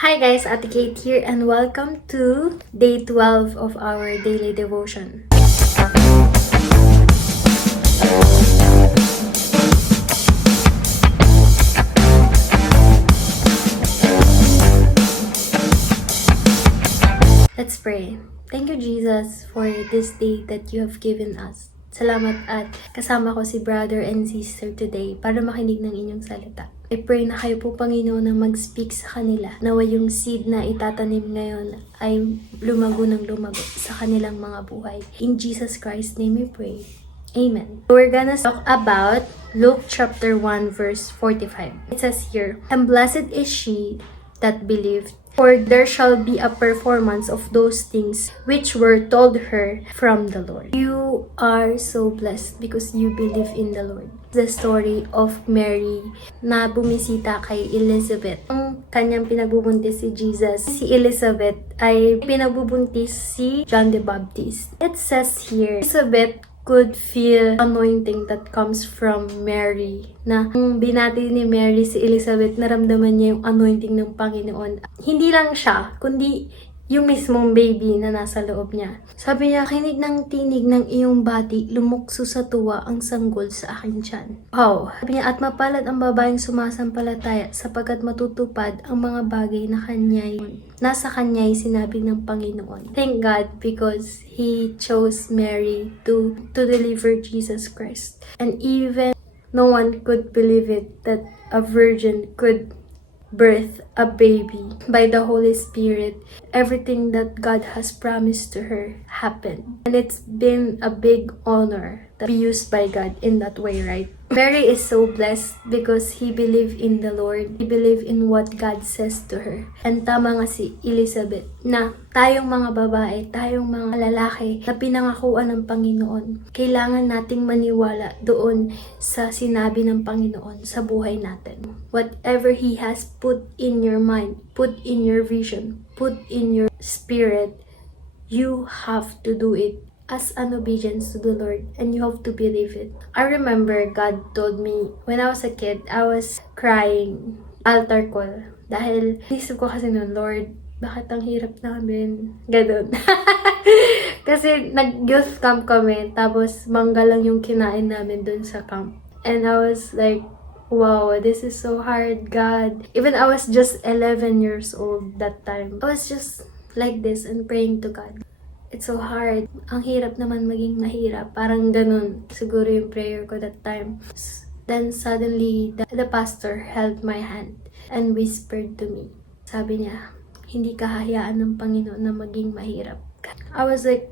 Hi guys, Ate Kate here and welcome to day 12 of our daily devotion. Let's pray. Thank you, Jesus, for this day that you have given us. Salamat at kasama ko si brother and sister today para makinig ng inyong salita. I pray na kayo po, Panginoon, na mag-speak sa kanila. Nawa yung seed na itatanim ngayon ay lumago ng lumago sa kanilang mga buhay. In Jesus Christ's name we pray. Amen. We're gonna talk about Luke chapter 1 verse 45. It says here, "And blessed is she that believed, for there shall be a performance of those things which were told her from the Lord." You are so blessed because you believe in the Lord. The story of Mary na bumisita kay Elizabeth. Ang kanyang pinagbubuntis si Jesus, si Elizabeth ay pinagbubuntis si John the Baptist. It says here, Elizabeth could feel anointing that comes from Mary. Na kung binati ni Mary si Elizabeth, naramdaman niya yung anointing ng Panginoon. Hindi lang siya, kundi yung mismong baby na nasa loob niya. Sabi niya, "Kinig ng tinig ng iyong bati, lumukso sa tuwa ang sanggol sa aking tiyan." Wow! Sabi niya, "At mapalad ang babaeng sumasampalataya sapagkat matutupad ang mga bagay na nasa kanya'y sinabi ng Panginoon." Thank God because He chose Mary to deliver Jesus Christ. And even no one could believe it that a virgin could birth a baby by the Holy Spirit. Everything that God has promised to her happened. And it's been a big honor to be used by God in that way, right? Mary is so blessed because he believed in the Lord. He believed in what God says to her. And tama nga si Elizabeth na tayong mga babae, tayong mga lalaki na pinangakuan ng Panginoon, kailangan nating maniwala doon sa sinabi ng Panginoon sa buhay natin. Whatever He has put in your mind, put in your vision, put in your spirit, you have to do it as an obedience to the Lord, and you have to believe it. I remember God told me when I was a kid, I was crying altar call dahil isip ko kasi noon, "Lord, bakit ang hirap namin?" Ganun. Kasi nag-youth camp kami, tapos mangga lang yung kinain namin dun sa camp. And I was like, wow, this is so hard, God. Even I was just 11 years old that time. I was just like this and praying to God. It's so hard. Ang hirap naman maging mahirap. Parang ganun. Siguro yung prayer ko that time. Then suddenly, the pastor held my hand and whispered to me. Sabi niya, "Hindi ka hahayaan ng Panginoon na maging mahirap." I was like,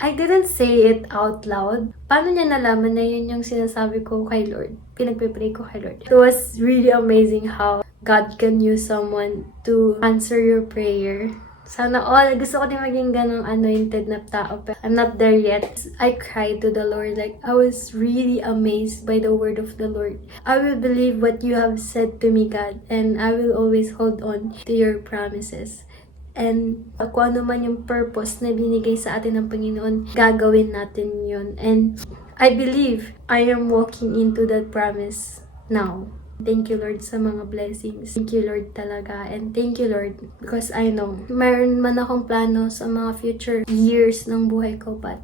I didn't say it out loud. Paano niya nalaman na yun yung sinasabi ko kay Lord? Pinagpipray ko kay Lord. It was really amazing how God can use someone to answer your prayer. Sana all. Gusto ko din maging ganong anointed na tao. Pero I'm not there yet. I cried to the Lord. Like, I was really amazed by the word of the Lord. I will believe what you have said to me, God. And I will always hold on to your promises. And kung ano man yung purpose na binigay sa atin ng Panginoon, gagawin natin yun. And I believe I am walking into that promise now. Thank you, Lord, sa mga blessings. Thank you, Lord, talaga. And thank you, Lord, because I know mayroon man akong plano sa mga future years ng buhay ko, but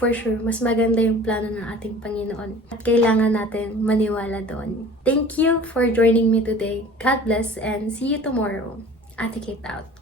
for sure, mas maganda yung plano ng ating Panginoon. At kailangan natin maniwala doon. Thank you for joining me today. God bless and see you tomorrow. Ate Kate out.